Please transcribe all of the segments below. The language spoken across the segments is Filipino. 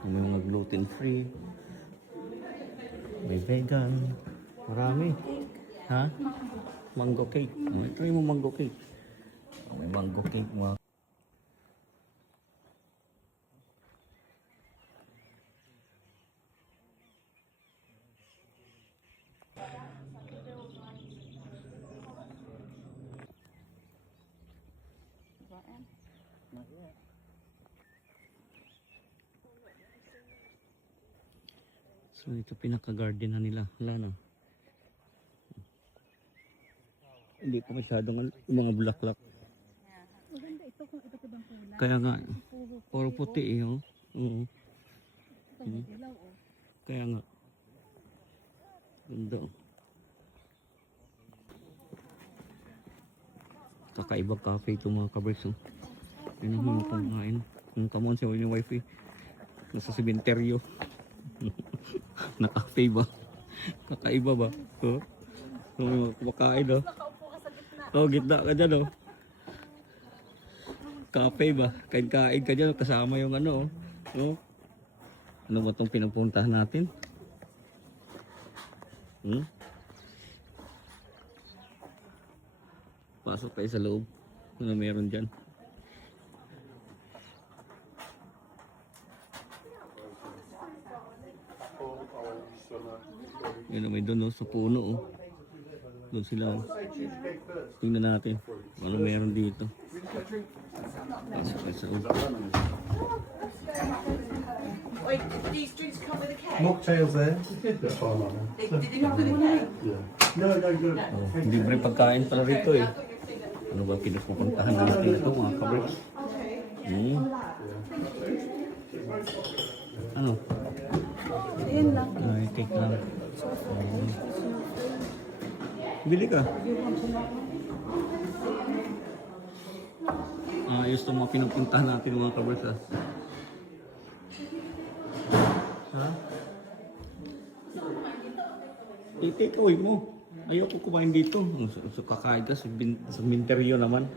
May mga gluten free. May vegan. Marami. Ha? Mango cake. Try mo mango cake. May mango cake mga. So ito pinaka-garden na nila. Wala na. Hindi pa masyadong yung mga bulaklak. Maganda ito kung iba't ibang kulay. Kaya nga, puro puti eh. Oh. Oo. Ito dilaw oh. Kaya nga. Ganda oh. Kakaibang cafe ito mga kabricks oh. Yun ang mga pangkain. Come on, siya yung wifi. Nasa sementeryo. Na-cafe ba? Kakaiba ba? Oh. So, may mga kumakain oh. Nakaupo ka sa gitna. Oh, gitna ka dyan oh. Cafe ba? Kain-kain ka dyan kasama yung ano oh. Oh. Ano ba itong pinapuntahan natin? Pasok kayo sa loob. Ano meron dyan? Yun may doon oh, sa puno oh. Doon sila oh. Tingnan natin ano meron dito. Pasok kayo sa loob. Wait, did these drinks come with a cake? Mocktails there. That's fine, Mama. Did they come with a cake? Yeah. No, good. Oh, libre pagkain pala rito eh. Ano ba pinapupuntahan natin ito mga kabricks? Ano? Ayan lang. Ay, cake lang. Bili ka. Ayos itong mga pinupuntahan natin mga kabricks ha. Ha? I-take away mo. Ayoko kumain dito. So kakain ka sa minteryo naman.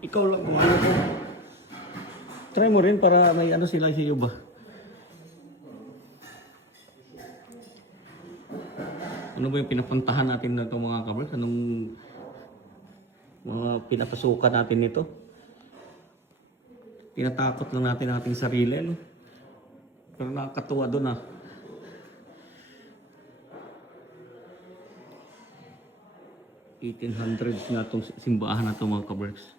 Ikaw lang kung ano ko. Try mo rin para may ano sila sa iyo ba? Ano ba yung pinapuntahan natin na itong mga kabricks? Anong mga pinapasukan natin nito? Tinatakot lang natin ating sarili. No? Pero nakakatuwa doon ah. $1800s na itong simbahan na itong mga kabricks.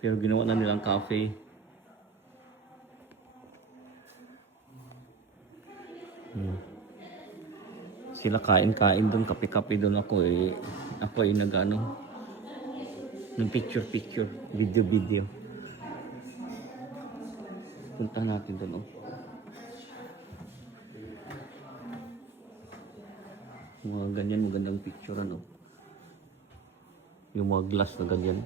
Pero ginawa na nilang cafe. Sila kain-kain doon, kape-kape doon ako eh. Ako ay nag-ano, ng picture-picture, video-video. Punta natin doon oh. Mga ganyan, magandang picture ano. Yung mga glass na ganyan.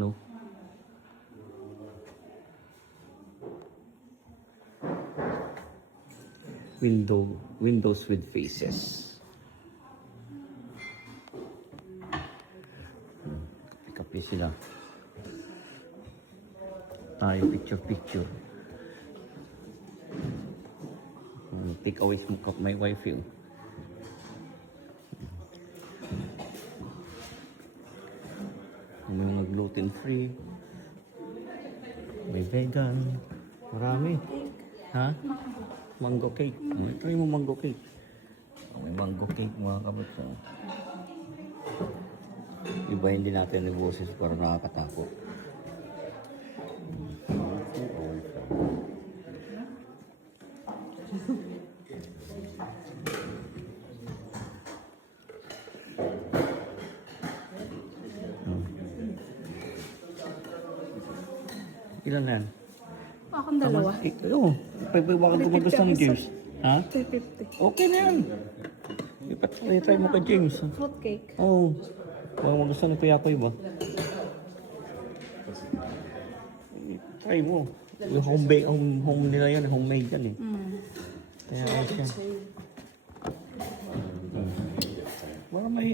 No? Windows with faces. Kape-kape sila. Tayo picture-picture. Take away smoke of my wife yun. May mga gluten free. May vegan. Marami. Ha? Mango cake. Try mo mango cake. May mango cake mga kabricks. Iba hindi natin yung boses para nakakatakot. Ilan na yan? Akong dalawa. Oo. Baka gusto ni James. Ha? 350. Okay na yan. Try mo kay James. Fruit cake. Oo. Baka gusto ni Kuya Koy ba? Try mo. Yung home nila yan, homemade yan eh. Kaya ayos yan.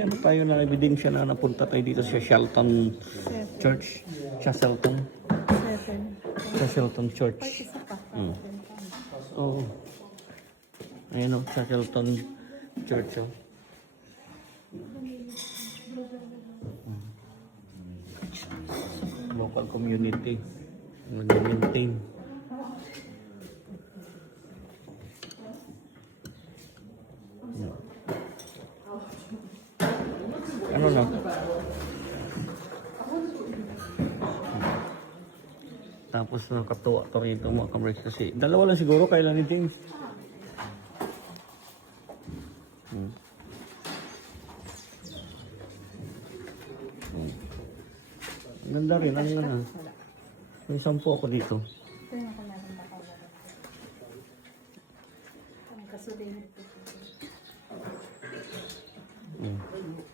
ano tayo na ebidensya na napunta tayo dito sa Shelton Church. Cheselton. 7. Cheselton Church. Isa pa. Oo. Ayun o, Cheselton Church o. Local community. Nag-maintain. Ano na? Tapos nakatuwa to rito mga kamers kasi dalawa lang siguro kailan ni James. Ang ganda rin, ang ganda. May 10 ako dito. Tingnan ko meron ba ako. Ang kasulit.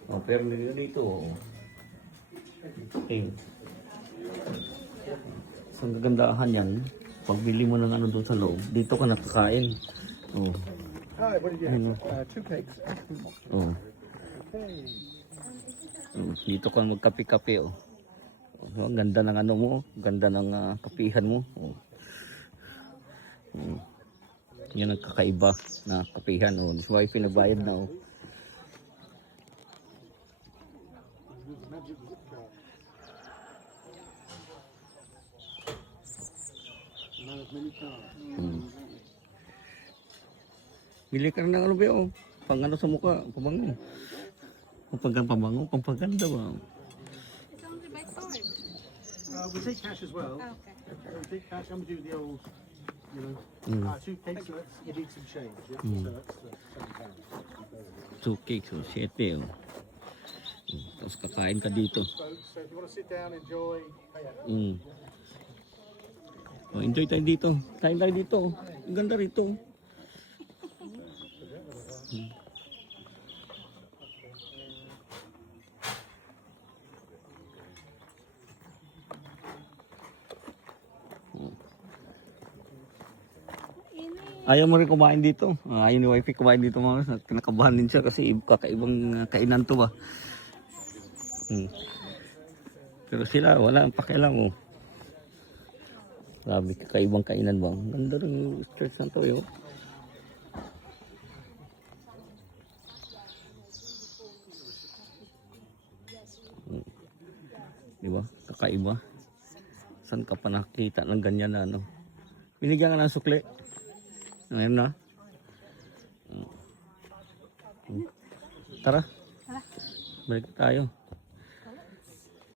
Oh, pero dito. Okay. So, ang gagandahan yan, pagbili mo ng ano doon sa loob, dito ka nakakain. Oh. Hi, what did you Ano? have? 2 cakes. Oh. Dito ka magkape-kape, oh. Oh, ang ganda ng ano mo, ganda ng kapihan mo. Oh. Yan ang kakaiba na kapihan, oh. Si wife nagbayad na, oh. Bili ka na ng ano ba yun? Pang ano sa mukha, pabango. Pampaganda, pampaganda ba? It's only by card. We take cash as well. Okay. We take cash and we do the old, you know, 2 cakes, so that's, you need some change. Yeah? So that's £7. 2 cakes, oh, 7 oh. Tapos kakain ka dito. So if you want to sit down, enjoy, pay out. Oh, enjoy tayo dito. Kain tayo dito. Ang ganda rito. Ayaw mo rin kumain dito. Ayaw ni wifey kumain dito mga. Kinakabahan din siya kasi kakaibang kainan to ba. Pero sila wala ang pakialam mo. Grabe kakaibang kainan ba. Ang ganda rin yung church na to yun. Diba? Kakaiba. Saan ka pa nakita ng ganyan na ano. Binigyan ka ng sukli. Ngayon na. Tara. Balik tayo.